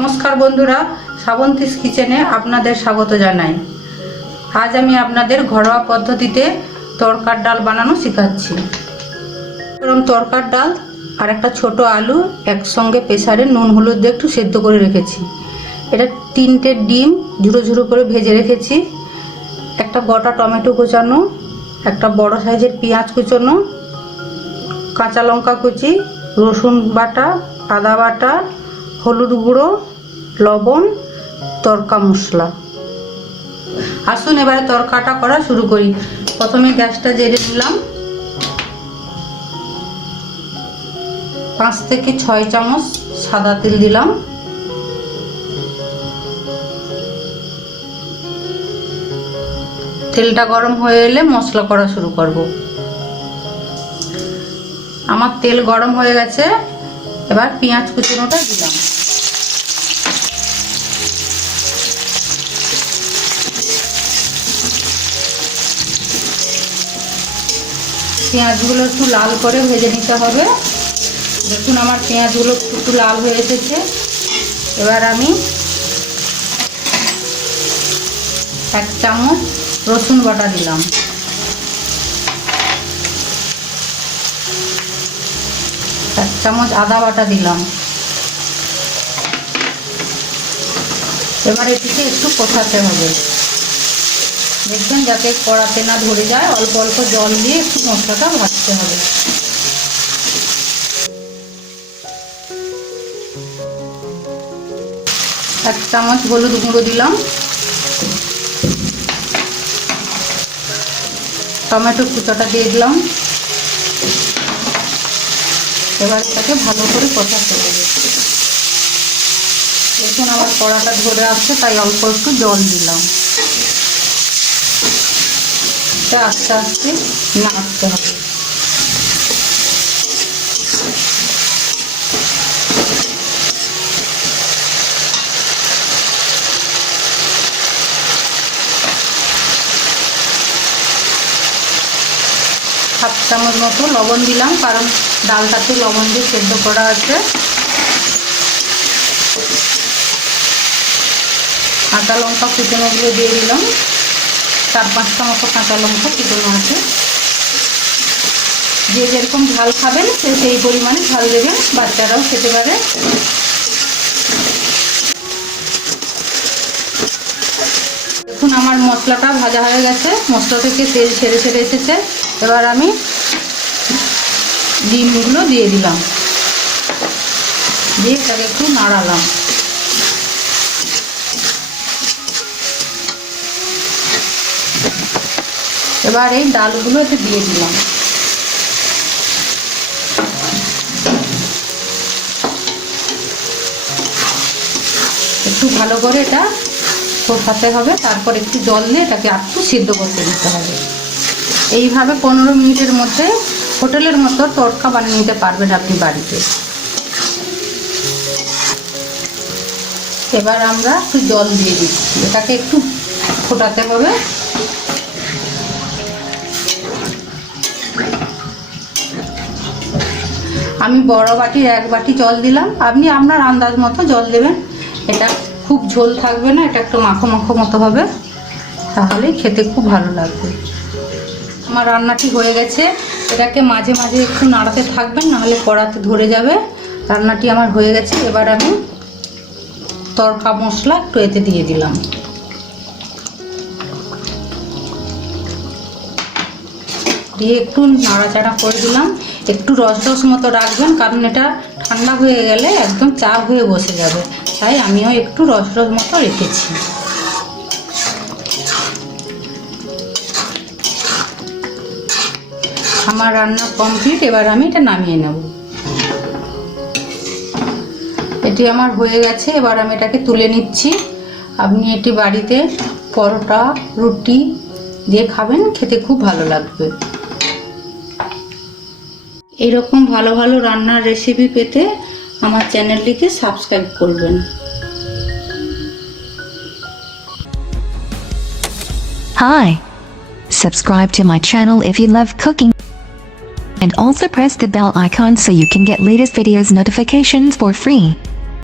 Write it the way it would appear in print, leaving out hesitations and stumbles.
নমস্কার বন্ধুরা, শ্রাবন্তীস কিচেনে আপনাদের স্বাগত জানাই। আজ আমি আপনাদের ঘরোয়া পদ্ধতিতে তরকার ডাল বানানো শেখাচ্ছি। তরকার ডাল আর একটা ছোট আলু একসঙ্গে প্রেসারে নুন হলুদ দিয়ে একটু সেদ্ধ করে রেখেছি। এটা 3টে ডিম ঝুড়ো ঝুড়ো করে ভেজে রেখেছি, একটা গোটা টমেটো কুচানো, একটা বড় সাইজের পেঁয়াজ কুচানো, কাঁচা লঙ্কা কুচি, রসুন বাটা, আদা বাটা, হলুদ গুঁড়ো, লবণ, তরকা মশলা। আসুন এবারে তরকাটা করা শুরু করি। প্রথমে গ্যাসটা জ্বেলে নিলাম। 5 থেকে 6 চামচ সাদা তেল দিলাম। তেলটা গরম হয়ে এলে মশলা করা শুরু করব। আমার তেল গরম হয়ে গেছে, এবার পেঁয়াজ কুচনোটা দিলাম। পেঁয়াজগুলো একটু লাল করে ভেজে নিতে হবে। দেখুন আমার পেঁয়াজগুলো একটু লাল হয়ে এসেছে। এবার আমি 1 চামচ রসুন বাটা দিলাম। এক চামচ আদা বাটা দিলাম। এবার এটিকে একটু কষাতে হবে। দেখবেন যাতে কড়াতে না ধরে যায়, অল্প অল্প জল দিয়ে একটু মশলাটা ভাজতে হবে। এক চামচ হলুদ গুঁড়ো দিলাম। টমেটো কুচাটা দিয়ে দিলাম। এবার এটাকে ভালো করে কষাতে হবে। দেখুন আমার কড়াটা ধরে আসছে, তাই অল্প একটু জল দিলাম। এটা আস্তে আস্তে নাড়তে হবে। হাফ চামচ মতো লবণ দিলাম, কারণ ডালটাতে লবণ দিয়ে সেদ্ধ করা আছে। কাঁচা লঙ্কা কুচনোগুলো দিয়ে দিলাম। 4-5টা মতো কাঁচা লঙ্কা কুচনো আছে। যে যেরকম ঝাল খাবেন সেই পরিমাণে ঝাল দেবেন, বাচ্চারাও খেতে পারে। দেখুন আমার মশলাটা ভাজা হয়ে গেছে, মশলা থেকে তেল ছেড়ে ছেড়ে এসেছে। এবার আমি ডিমগুলো দিয়ে দিলাম, দিয়ে এটাকে একটু নাড়ালাম। এবার এই ডালগুলো এতে দিয়ে দিলাম। একটু ভালো করে এটা কষাতে হবে, তারপর একটু জল দিয়ে এটাকে একটু সিদ্ধ করতে দিতে হবে। এইভাবে 15 মিনিটের মধ্যে হোটেলের মতো তড়কা বানিয়ে নিতে পারবেন আপনি বাড়িতে। এবার আমরা একটু জল দিয়ে দিচ্ছি, এটাকে একটু ফোটাতে হবে। আমি বড় বাটির 1 বাটি জল দিলাম, আপনি আপনার আন্দাজ মতো জল দেবেন। এটা খুব ঝোল থাকবে না, এটা একটু মাখো মাখো মতো হবে, তাহলে খেতে খুব ভালো লাগবে। আমার রান্নাটি হয়ে গেছে। এটাকে মাঝে মাঝে একটু নাড়াতে থাকবেন, নাহলে কড়াতে ধরে যাবে। রান্নাটি আমার হয়ে গেছে। এবার আমি তরকা মশলা একটু এতে দিয়ে দিলাম। দিয়ে একটু নাড়াচাড়া করে দিলাম। একটু রস রস মতো রাখবেন, কারণ এটা ঠান্ডা হয়ে গেলে একদম চা হয়ে বসে যাবে, তাই আমিও একটু রস রস মতো রেখেছি। আমার রান্না কমপ্লিট। এবার আমি এটা নামিয়ে নেব। এটি আমার হয়ে গেছে। এবার আমি এটাকে তুলে নিচ্ছি। আপনি এটি বাড়িতে পরোটা, রুটি দিয়ে খাবেন, খেতে খুব ভালো লাগবে। এরকম ভালো ভালো রান্নার রেসিপি পেতে আমার চ্যানেলটিকে সাবস্ক্রাইব করবেন। Hi! Subscribe to my channel if you love cooking. And also press the bell icon so you can get latest videos notifications for free.